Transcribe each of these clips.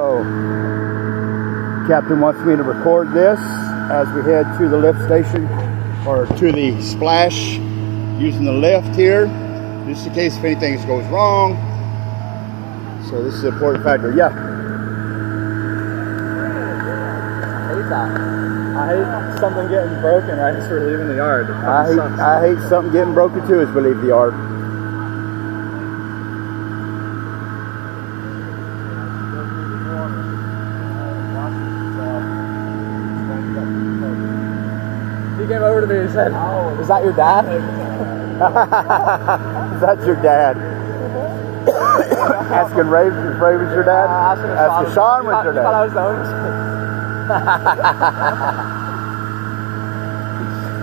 So, Captain wants me to record this as we head to the lift station, or to the splash, using the lift here, just in case if anything goes wrong. So this is an important factor. Yeah. I hate that. I hate something getting broken right as we're leaving the yard. I hate something getting broken too as we leave the yard. He came over to me and said, "Is that your dad?" That's your dad. Asking Ray, if Ray was your dad? Asking Sean was your dad. I thought I was the owner.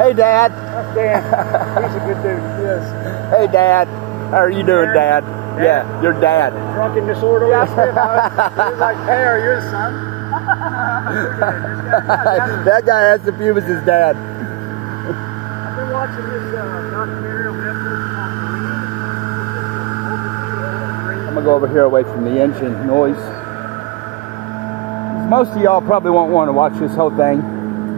Hey, Dad. That's Dan. He's a good dude. He is. Hey, Dad. How are you doing, Dad? Yeah, your dad. Drunk and disorderly. He was like, "Hey, are you his son?" That guy asked if he was his dad. I've been watching this documentary on Netflix called Marine. I'm going to go over here away from the engine noise. Most of y'all probably won't want to watch this whole thing.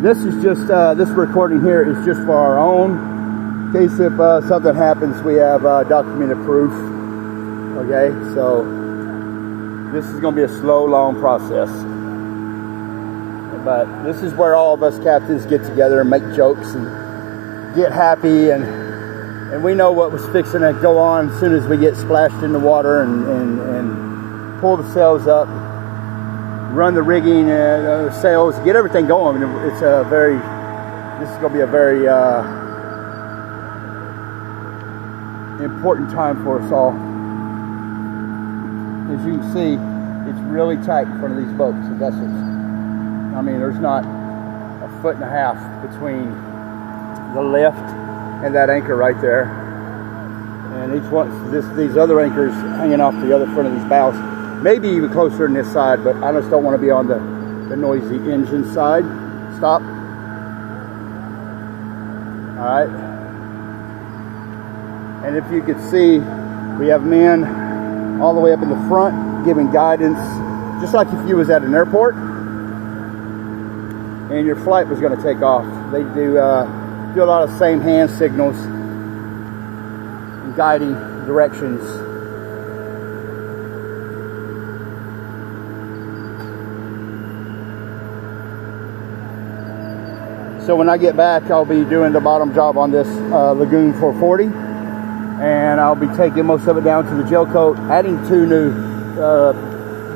This is just, this recording here is just for our own. In case if something happens, we have documented proof. Okay, so this is going to be a slow, long process. But this is where all of us captains get together and make jokes and get happy, and we know what was fixing to go on as soon as we get splashed in the water and pull the sails up, run the rigging and sails, get everything going. It's a very, this is going to be a very important time for us all. As you can see, it's really tight in front of these boats, the vessels. I mean, there's not a foot and a half between the lift and that anchor right there. And each one, these other anchors hanging off the other front of these bows, maybe even closer than this side, but I just don't want to be on the noisy engine side. Stop. All right. And if you could see, we have men all the way up in the front giving guidance, just like if you was at an airport and your flight was going to take off. They do a lot of same hand signals and guiding directions. So when I get back, I'll be doing the bottom job on this Lagoon 440, and I'll be taking most of it down to the gel coat, adding 2 new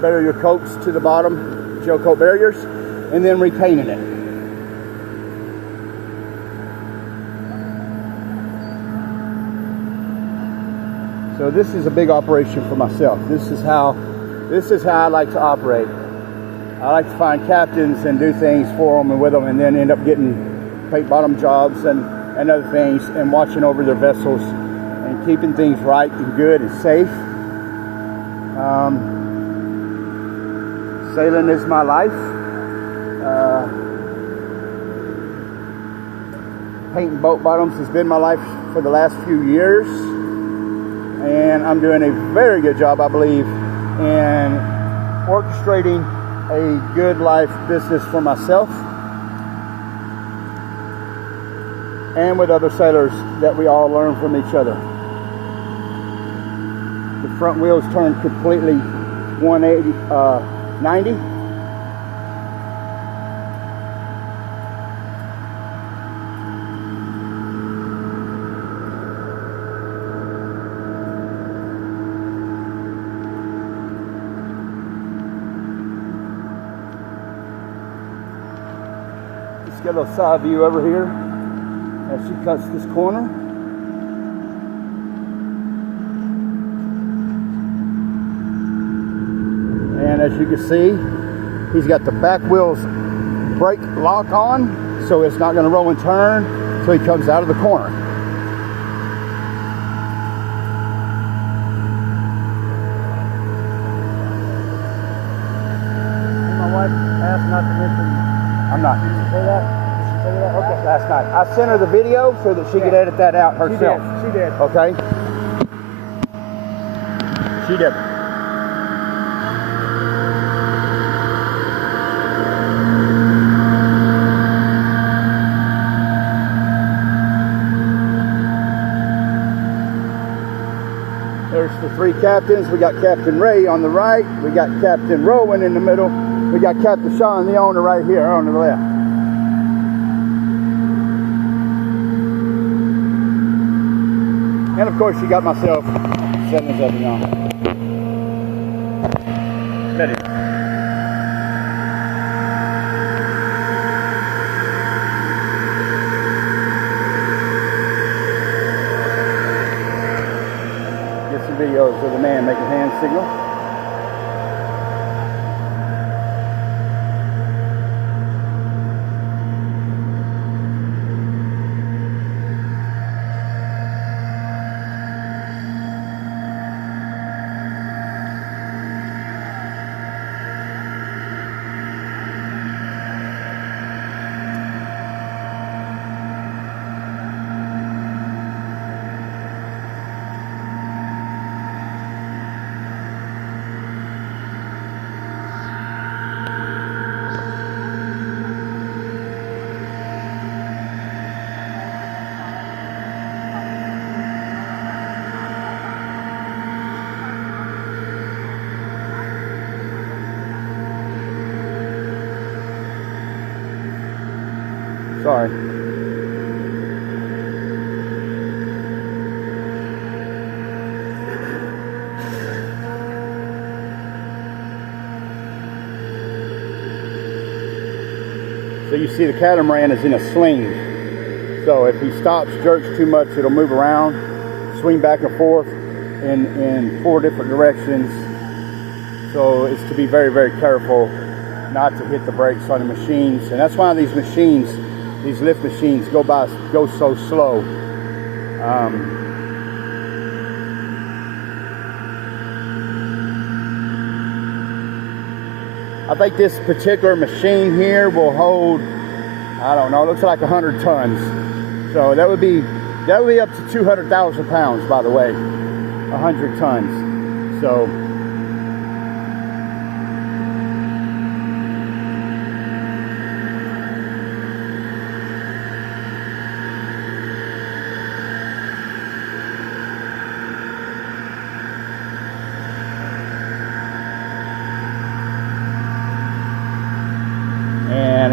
barrier coats to the bottom, gel coat barriers, and then repainting it. So this is a big operation for myself. This is how I like to operate. I like to find captains and do things for them and with them, and then end up getting paint bottom jobs and other things, and watching over their vessels and keeping things right and good and safe. Sailing is my life. Painting boat bottoms has been my life for the last few years, and I'm doing a very good job, I believe, in orchestrating a good life business for myself and with other sailors that we all learn from each other. The front wheels turn completely 90. Get a little side view over here as she cuts this corner. And as you can see, he's got the back wheels brake lock on, so it's not going to roll and turn, so he comes out of the corner. My wife asked not to mention. I'm not. Did she say that? Did she say that? Okay. Last night. I sent her the video so that she could edit that out herself. She did. Okay. She did. three captains. We got Captain Ray on the right. We got Captain Rowan in the middle. We got Captain Sean, the owner, right here on the left. And of course, you got myself setting this up, y'all. Ready. Get some videos of the man making hand signal. Sorry. So you see the catamaran is in a sling. So if he stops, jerks too much, it'll move around, swing back and forth in 4 different directions. So it's to be very, very careful not to hit the brakes on the machines. And that's why these machines, these lift machines, go so slow. I think this particular machine here will hold, I don't know, it looks like 100 tons. So that would be up to 200,000 pounds, by the way, 100 tons. So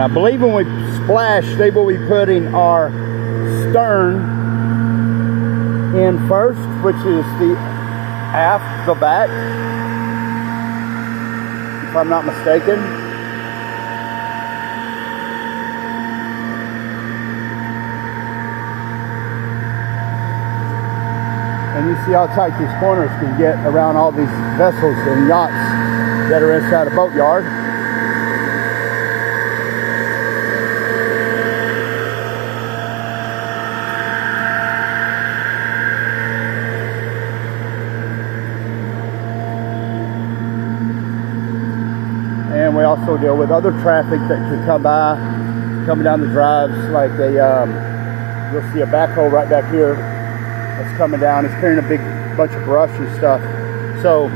I believe when we splash, they will be putting our stern in first, which is the aft, the back, if I'm not mistaken. And you see how tight these corners can get around all these vessels and yachts that are inside a boatyard. And we also deal with other traffic that can come by, coming down the drives, like you'll see a backhoe right back here that's coming down. It's carrying a big bunch of brush and stuff. So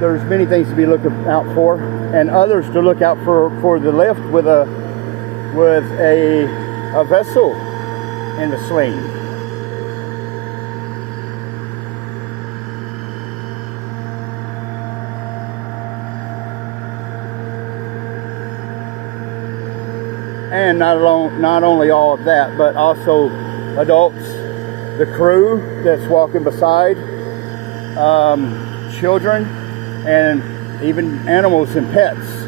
there's many things to be looking out for, and others to look out for the lift with a vessel in the sling. And not only all of that, but also adults, the crew that's walking beside, children, and even animals and pets.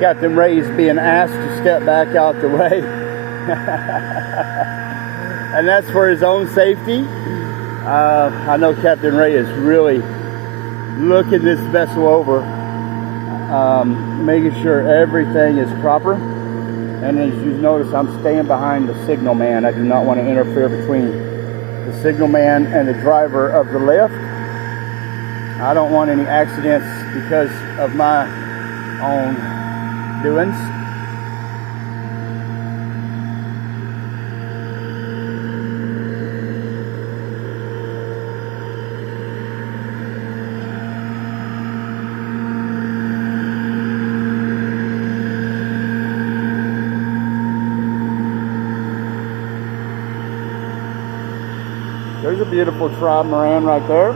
Captain Ray is being asked to step back out the way. And that's for his own safety. I know Captain Ray is really looking this vessel over, making sure everything is proper. And as you notice, I'm staying behind the signal man. I do not want to interfere between the signal man and the driver of the lift. I don't want any accidents because of my own doings. There's a beautiful trimaran right there.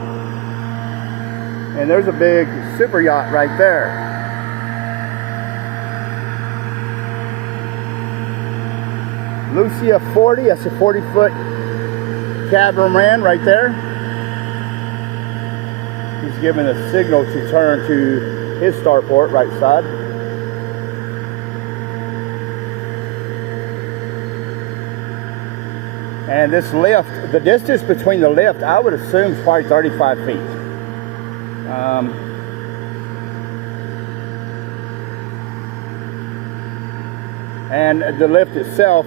And there's a big super yacht right there. Lucia 40, that's a 40-foot catamaran right there. He's giving a signal to turn to his starport right side. And this lift, the distance between the lift, I would assume is probably 35 feet. And the lift itself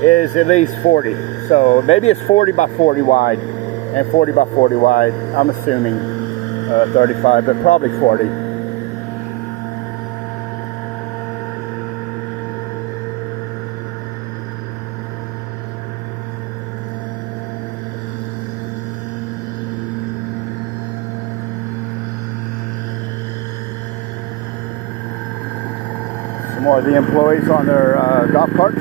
is at least 40. So maybe it's 40 by 40 wide and 40 by 40 wide. I'm assuming 35, but probably 40. More of the employees on their golf carts.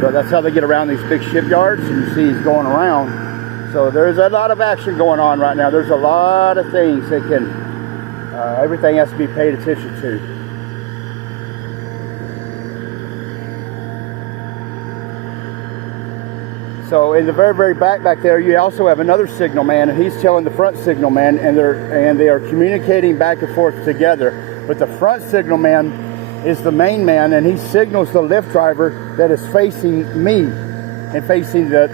So that's how they get around these big shipyards. And you see he's going around. So there's a lot of action going on right now. There's a lot of things that can, everything has to be paid attention to. So in the very, very back there, you also have another signal man, and he's telling the front signal man, and they are communicating back and forth together. But the front signal man is the main man, and he signals the lift driver that is facing me and facing the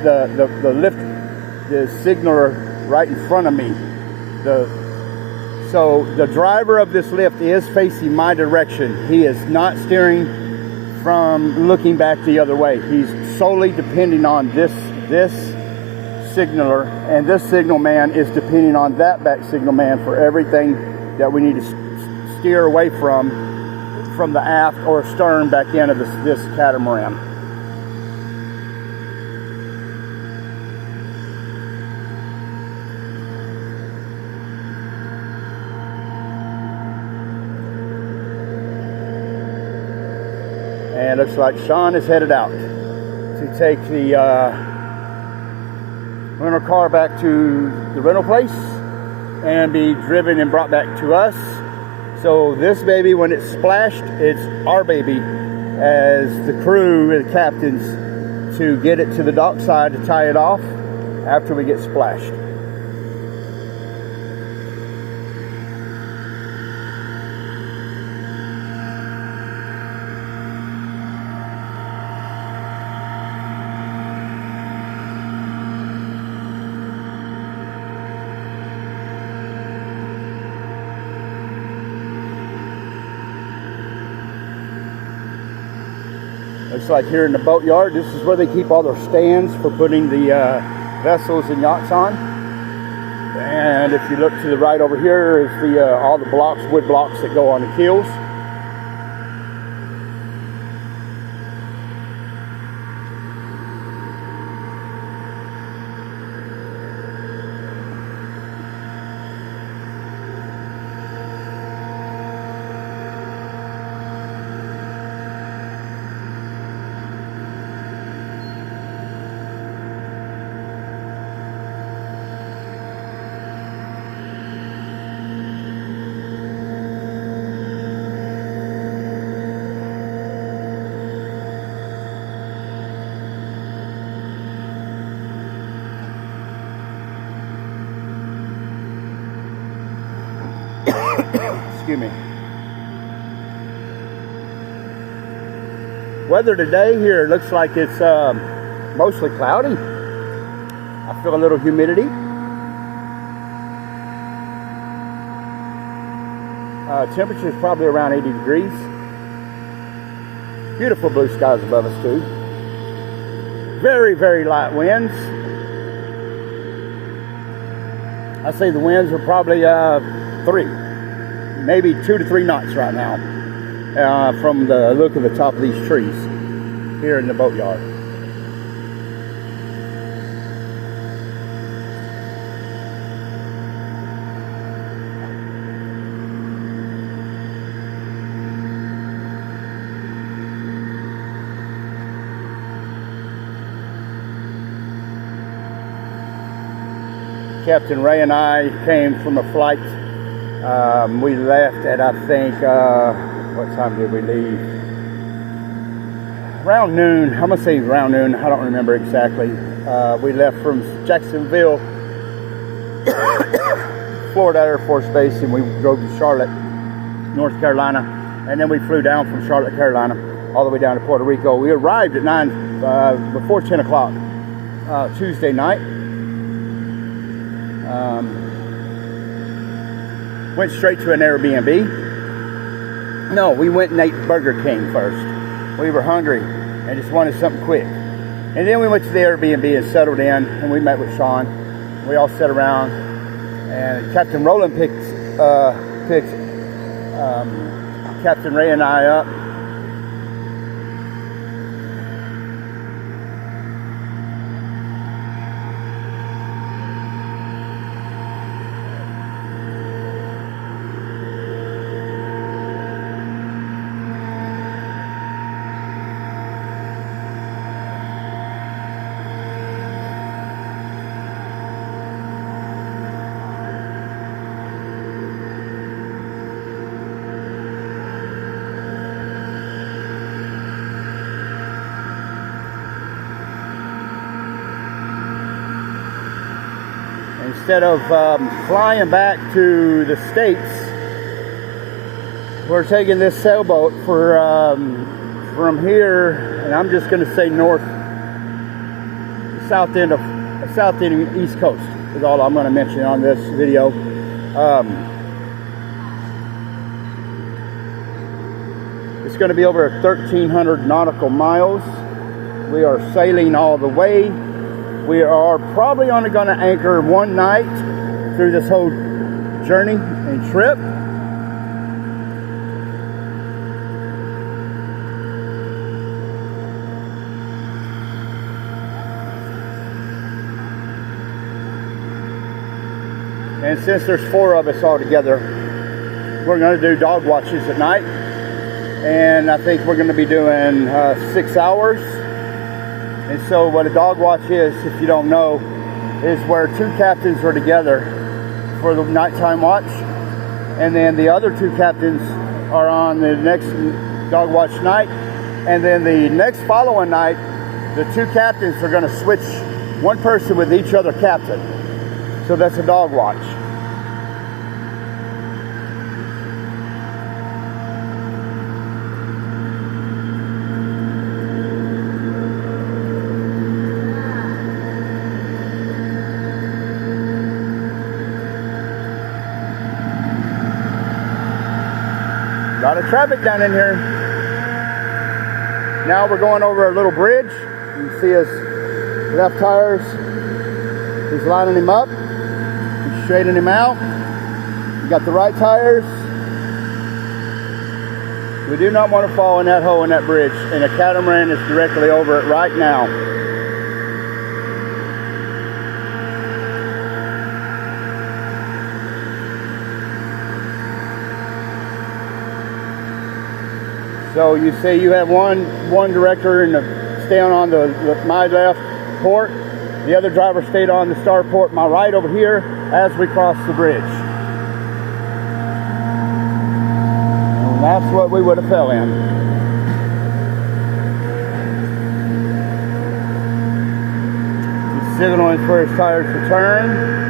lift, the signaler right in front of me. So the driver of this lift is facing my direction. He is not steering from looking back the other way. He's solely depending on this signaler, and this signal man is depending on that back signal man for everything that we need to steer away from the aft or stern back into this catamaran. And it looks like Sean is headed out to take the rental car back to the rental place and be driven and brought back to us. So this baby, when it's splashed, it's our baby as the crew and the captains to get it to the dockside to tie it off after we get splashed. Looks like here in the boatyard, this is where they keep all their stands for putting the vessels and yachts on. And if you look to the right over here is all the blocks, wood blocks that go on the keels. Excuse me. Weather today here looks like it's mostly cloudy. I feel a little humidity. Temperature is probably around 80 degrees. Beautiful blue skies above us too. Very, very light winds. I say the winds are probably 3, maybe 2 to 3 knots right now from the look of the top of these trees here in the boatyard. Captain Ray and I came from a flight. We left at, I think, what time did we leave? Around noon. I'm gonna say around noon. I don't remember exactly. We left from Jacksonville, Florida Air Force Base, and we drove to Charlotte, North Carolina, and then we flew down from Charlotte, Carolina, all the way down to Puerto Rico. We arrived at before 10 o'clock Tuesday night. Went straight to an Airbnb. No, we went and ate Burger King first. We were hungry and just wanted something quick. And then we went to the Airbnb and settled in, and we met with Sean. We all sat around, and Captain Roland picked Captain Ray and I up. Instead of flying back to the States, we're taking this sailboat for from here, and I'm just going to say south end East Coast is all I'm going to mention on this video. It's going to be over 1,300 nautical miles. We are sailing all the way. We are probably only going to anchor one night through this whole journey and trip. And since there's 4 of us all together, we're going to do dog watches at night. And I think we're going to be doing 6 hours. And so what a dog watch is, if you don't know, is where 2 captains are together for the nighttime watch. And then the other 2 captains are on the next dog watch night. And then the next following night, the 2 captains are going to switch one person with each other captain. So that's a dog watch. A lot of traffic down in here. Now we're going over a little bridge. You can see his left tires. He's lining him up. He's straightening him out. We got the right tires. We do not want to fall in that hole in that bridge, and a catamaran is directly over it right now. So you see you have one director staying on my left port. The other driver stayed on the starport, my right over here, as we cross the bridge. And that's what we would have fell in. He's signaling for his tires to turn.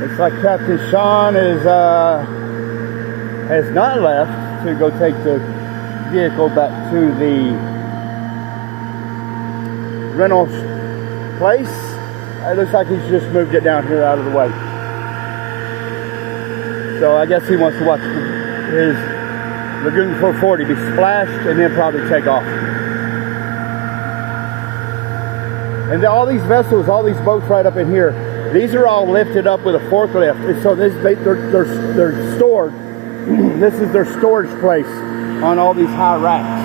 Looks like Captain Sean has not left to go take the vehicle back to the rental place. It looks like he's just moved it down here out of the way. So I guess he wants to watch his Lagoon 440 be splashed and then probably take off. And all these vessels, all these boats right up in here, these are all lifted up with a forklift. And so they're stored. This is their storage place on all these high racks.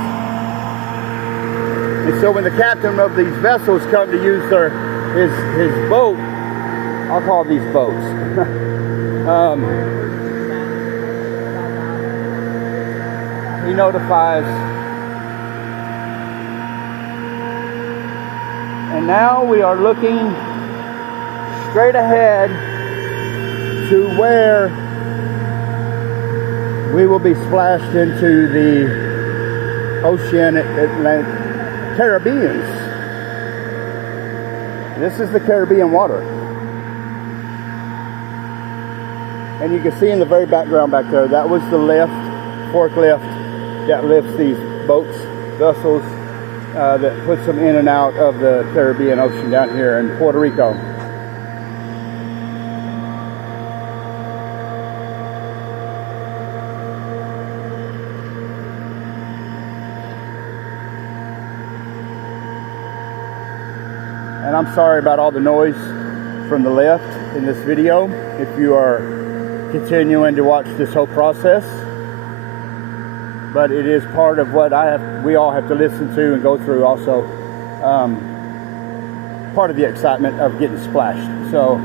And so when the captain of these vessels come to use his boat, I'll call these boats. He notifies. And now we are looking straight ahead to where we will be splashed into the ocean Caribbeans. This is the Caribbean water. And you can see in the very background back there, that was the forklift that lifts these boats, vessels, that puts them in and out of the Caribbean Ocean down here in Puerto Rico. And I'm sorry about all the noise from the left in this video if you are continuing to watch this whole process. But it is part of what we all have to listen to and go through also. Part of the excitement of getting splashed. So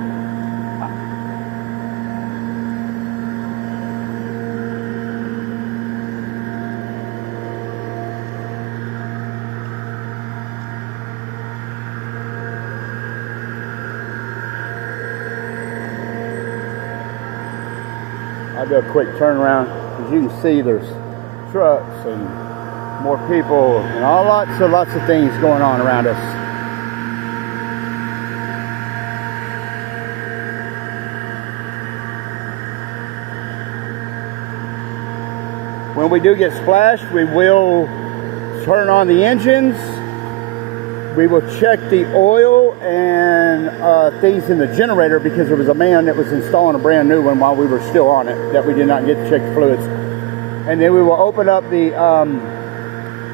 I'll do a quick turnaround. As you can see, there's trucks and more people and lots of things going on around us. When we do get splashed, we will turn on the engines. We will check the oil and things in the generator, because there was a man that was installing a brand new one while we were still on it that we did not get to check the fluids. And then we will open up the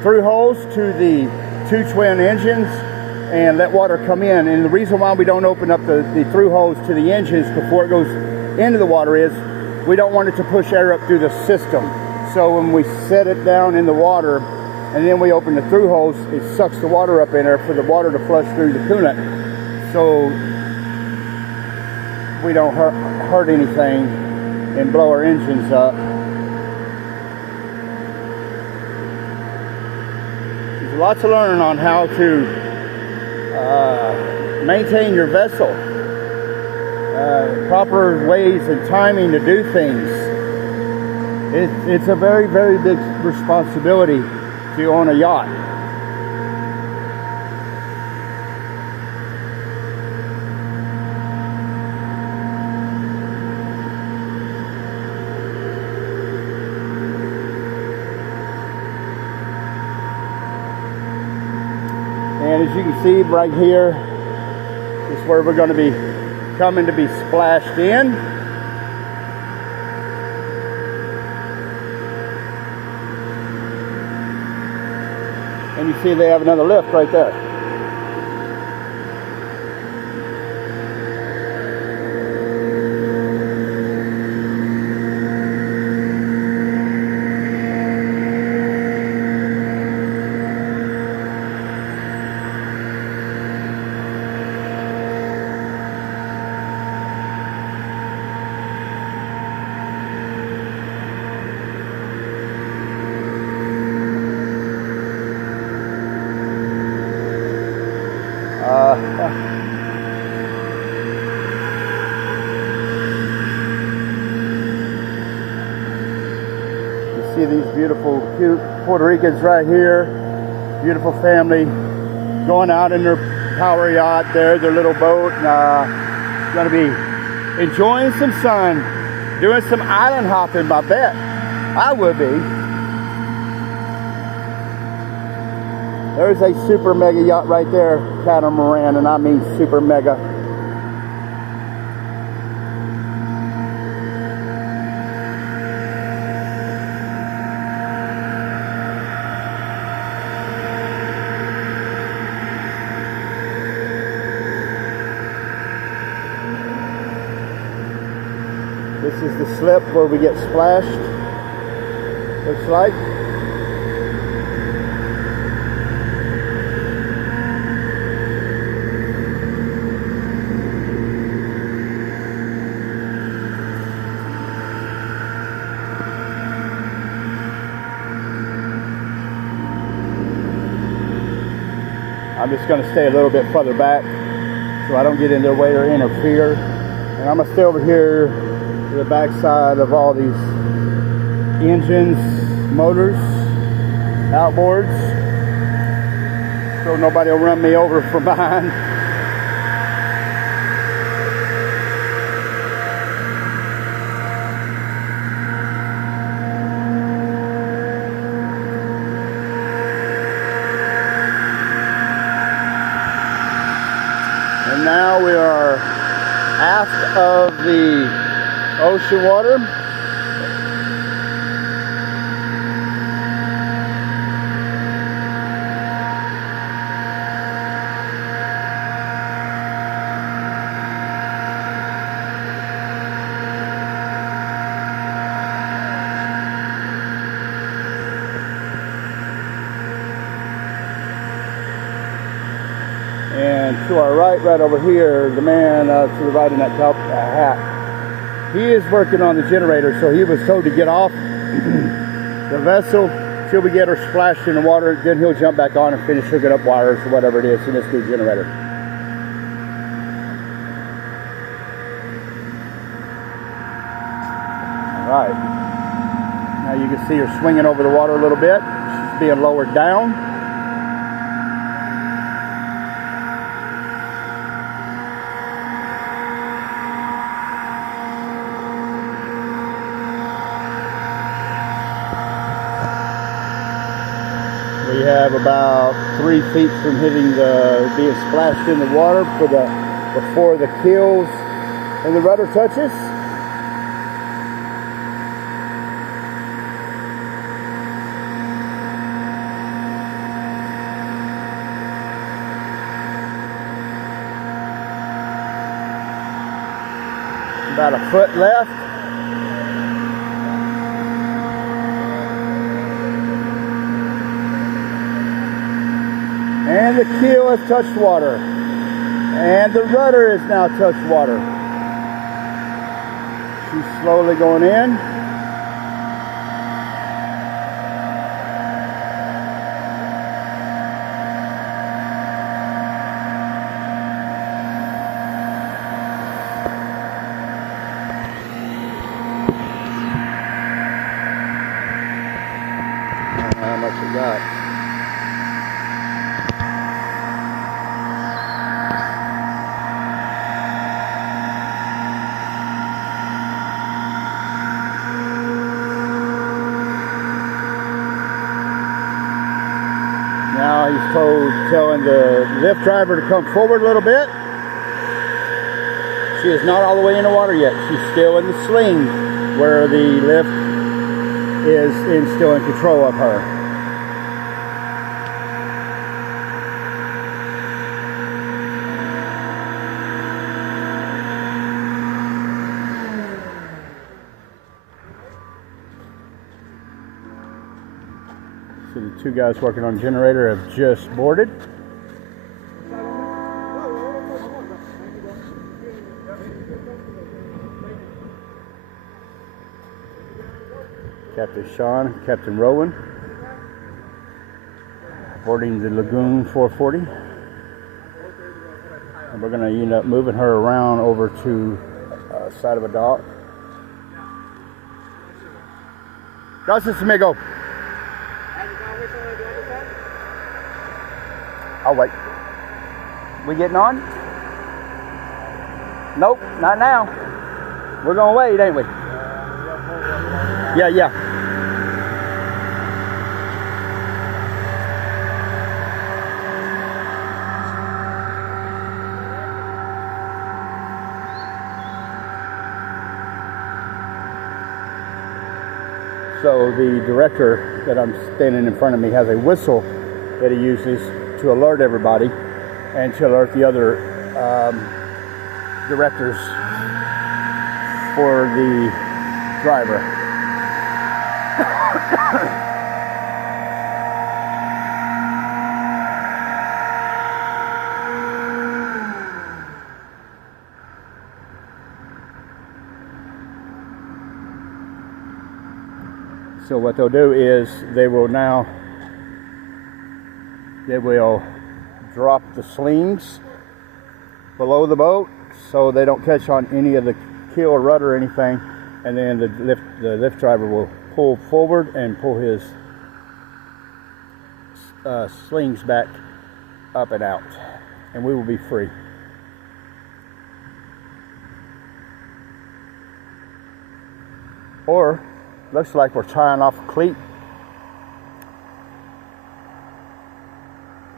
through holes to the two twin engines and let water come in. And the reason why we don't open up the through holes to the engines before it goes into the water is we don't want it to push air up through the system. So when we set it down in the water and then we open the through holes, it sucks the water up in there for the water to flush through the coolant. So we don't hurt anything and blow our engines up. There's lots to learn on how to maintain your vessel. Proper ways and timing to do things. It's a very, very big responsibility to own a yacht. And as you can see right here is where we're going to be coming to be splashed in. And you see they have another lift right there. You see these beautiful, cute Puerto Ricans right here. Beautiful family going out in their power yacht there, their little boat. Going to be enjoying some sun, doing some island hopping, I bet. I would be. There's a super mega yacht right there, catamaran, and I mean super mega. is the slip where we get splashed, looks like. I'm just going to stay a little bit further back so I don't get in their way or interfere. And I'm going to stay over here to the back side of all these engines, motors, outboards, so nobody will run me over from behind. And now we are aft of the ocean water. And to our right over here, the man to the right in that top hat, he is working on the generator, so he was told to get off the vessel till we get her splashed in the water. Then he'll jump back on and finish hooking up wires or whatever it is in this new generator. All right. Now you can see her swinging over the water a little bit. She's being lowered down. We have about 3 feet from hitting being splashed in the water before the keels and the rudder touches. About a foot left. And the keel has touched water. And the rudder has now touched water. She's slowly going in. I don't know how much we got. Now he's telling the lift driver to come forward a little bit. She is not all the way in the water yet. She's still in the sling where the lift is still in control of her. So the two guys working on the generator have just boarded. Captain Sean, Captain Rowan, boarding the Lagoon 440. And we're going to end up moving her around over to the side of a dock. Gracias, amigo. I'll wait. We getting on? Nope, not now. We're gonna wait, ain't we? Yeah. So the director that I'm standing in front of me has a whistle that he uses to alert everybody and to alert the other directors for the driver. So what they'll do is they will drop the slings below the boat so they don't catch on any of the keel or rudder or anything, and then the lift driver will pull forward and pull his slings back up and out, and we will be free. Or looks like we're tying off a cleat.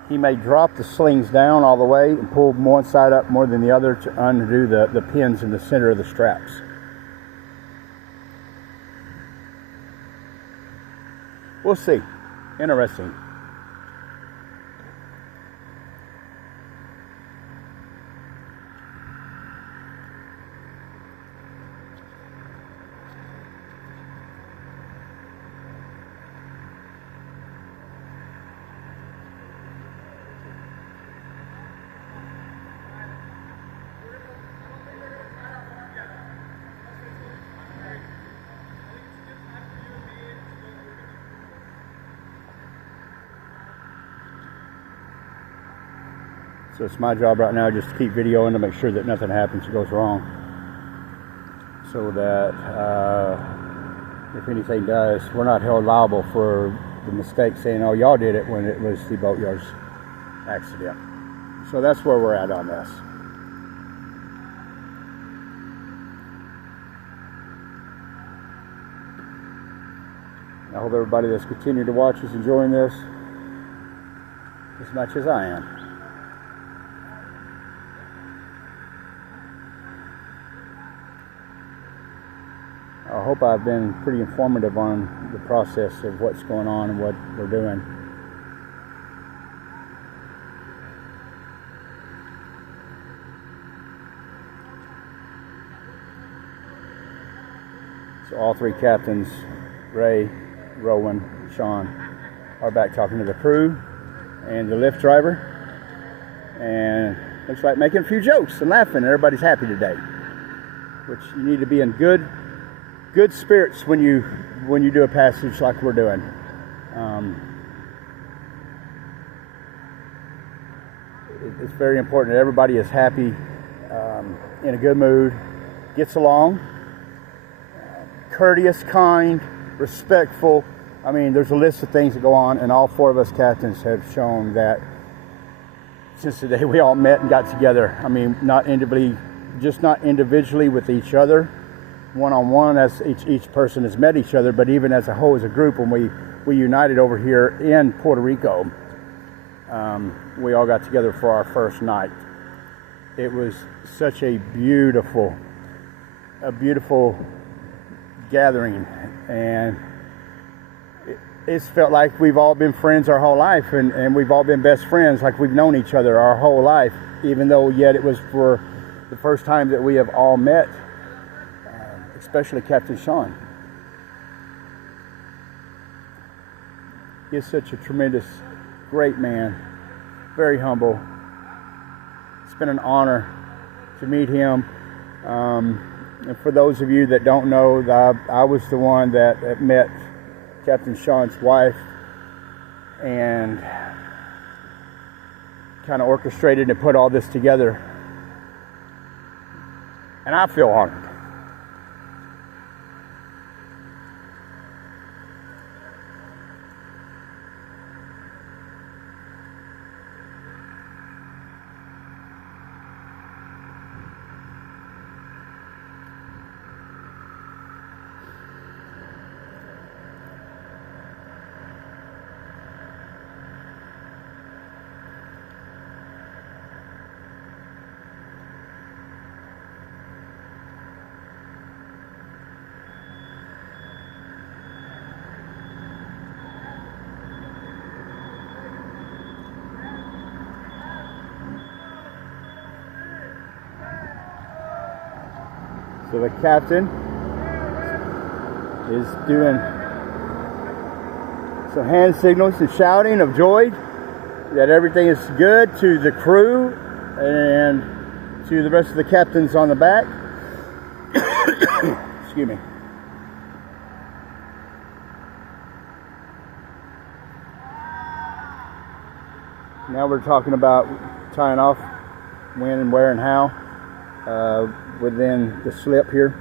He may drop the slings down all the way and pull one side up more than the other to undo the pins in the center of the straps. We'll see. Interesting. So it's my job right now just to keep videoing to make sure that nothing happens or goes wrong, so that if anything does, we're not held liable for the mistake saying, oh, y'all did it, when it was the boatyard's accident. So that's where we're at on this. I hope everybody that's continued to watch is enjoying this as much as I am. I hope I've been pretty informative on the process of what's going on and what we're doing. So all three captains, Ray, Rowan, Sean, are back talking to the crew and the lift driver, and looks like making a few jokes and laughing. Everybody's happy today, which you need to be in good spirits when you do a passage like we're doing. It's very important that everybody is happy, in a good mood, gets along, courteous, kind, respectful. I mean, there's a list of things that go on, and all four of us captains have shown that since the day we all met and got together. I mean, not individually with each other, one-on-one as each person has met each other, but even as a whole, as a group, when we united over here in Puerto Rico, we all got together for our first night. It was such a beautiful gathering, and it's felt like we've all been friends our whole life, and we've all been best friends, like we've known each other our whole life, even though yet it was for the first time that we have all met. Especially Captain Sean. He is such a tremendous, great man, very humble. It's been an honor to meet him. And for those of you that don't know, I was the one that met Captain Sean's wife and kind of orchestrated and put all this together. And I feel honored. So the captain is doing some hand signals and shouting of joy that everything is good to the crew and to the rest of the captains on the back. Excuse me. Now we're talking about tying off when and where and how within the slip here.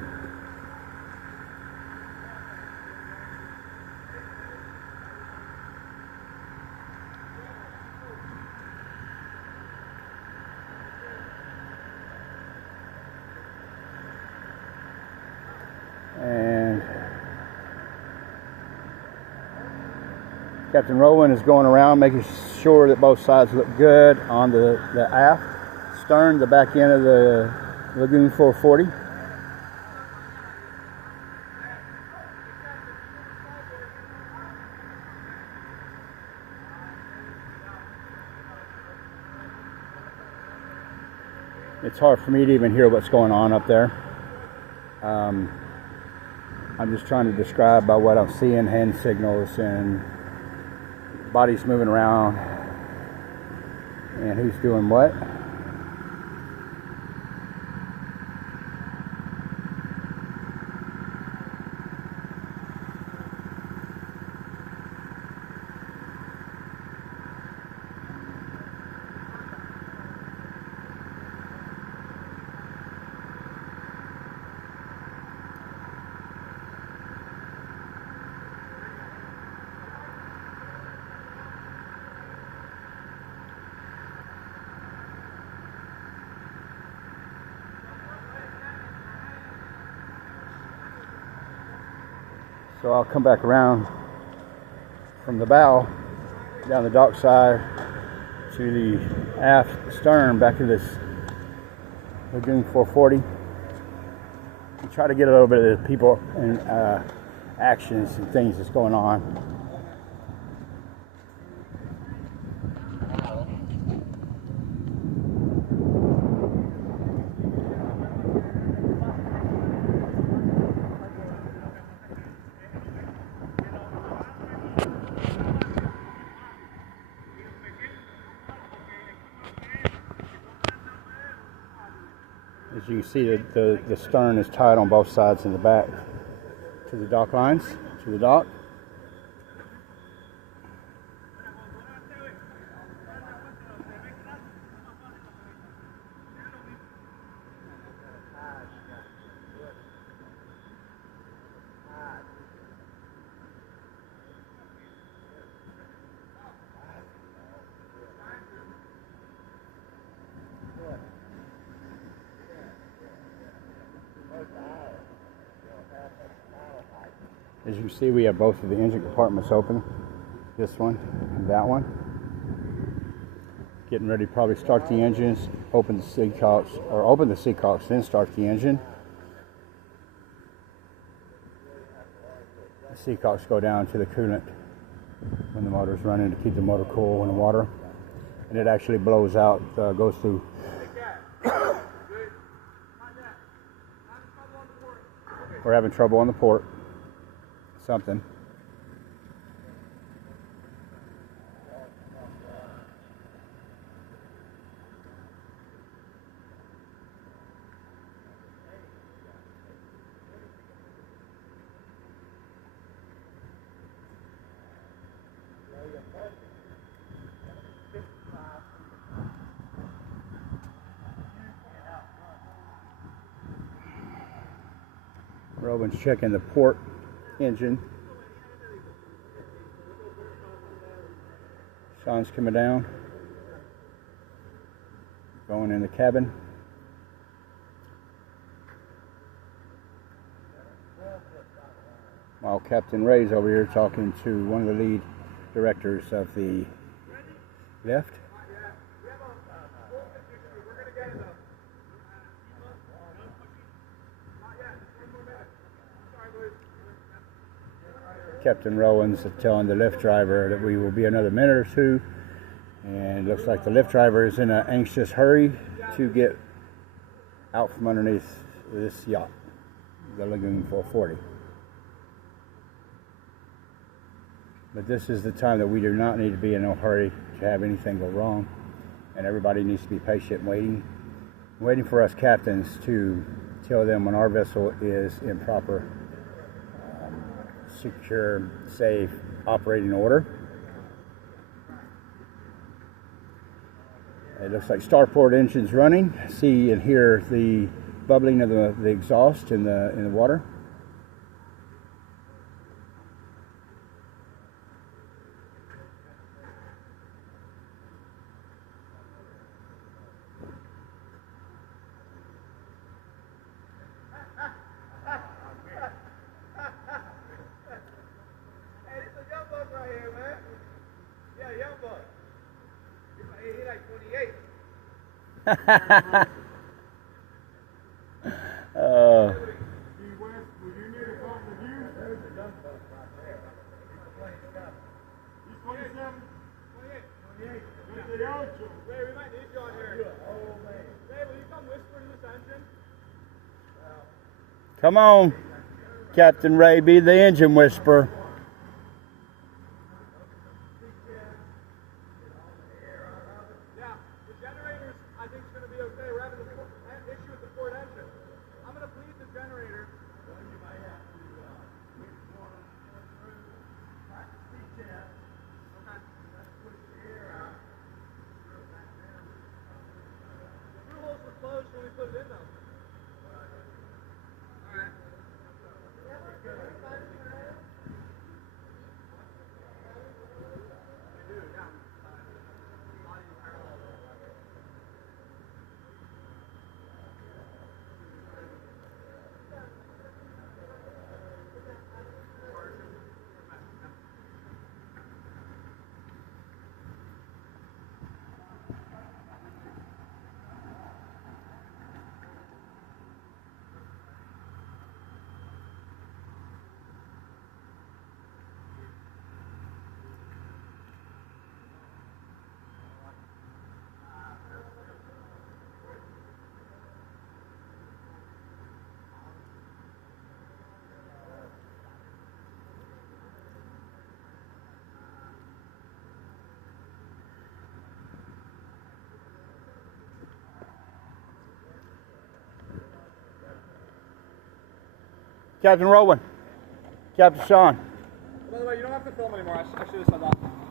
And Captain Rowland is going around making sure that both sides look good on the aft stern, the back end of the Lagoon 440. It's hard for me to even hear what's going on up there. I'm just trying to describe by what I'm seeing, hand signals and bodies moving around and who's doing what. So I'll come back around from the bow down the dock side to the aft stern back to this Lagoon 440 and try to get a little bit of the people and actions and things that's going on. As you can see, the stern is tied on both sides in the back to the dock lines, to the dock. As you see, we have both of the engine compartments open. This one and that one. Getting ready to probably start the engines, open the seacocks, or open the seacocks, then start the engine. The seacocks go down to the coolant when the motor's running to keep the motor cool in the water. And it actually blows out, goes through. We're having trouble on the port. Something. Robin's checking the port engine. Sean's coming down, going in the cabin. While Captain Ray's over here talking to one of the lead directors of the lift. Captain Rowan's telling the lift driver that we will be another minute or two, and it looks like the lift driver is in an anxious hurry to get out from underneath this yacht, the Lagoon 440. But this is the time that we do not need to be in no hurry to have anything go wrong. And everybody needs to be patient, waiting for us captains to tell them when our vessel is in proper, secure, safe, operating order. It looks like starport engine's running. See and hear the bubbling of the exhaust in the water. Come on, Captain Ray, be the engine whisperer. Yeah, the generators, I think, is going to be okay. We're having an issue with the port engine. I'm going to bleed the generator. Well, you might have to wait for them to go through, practice the test. Okay. Let's push the air out. The screw holes were closed when we put it in, though. Captain Rowan, Captain Sean. By the way, you don't have to film anymore. I should have said that.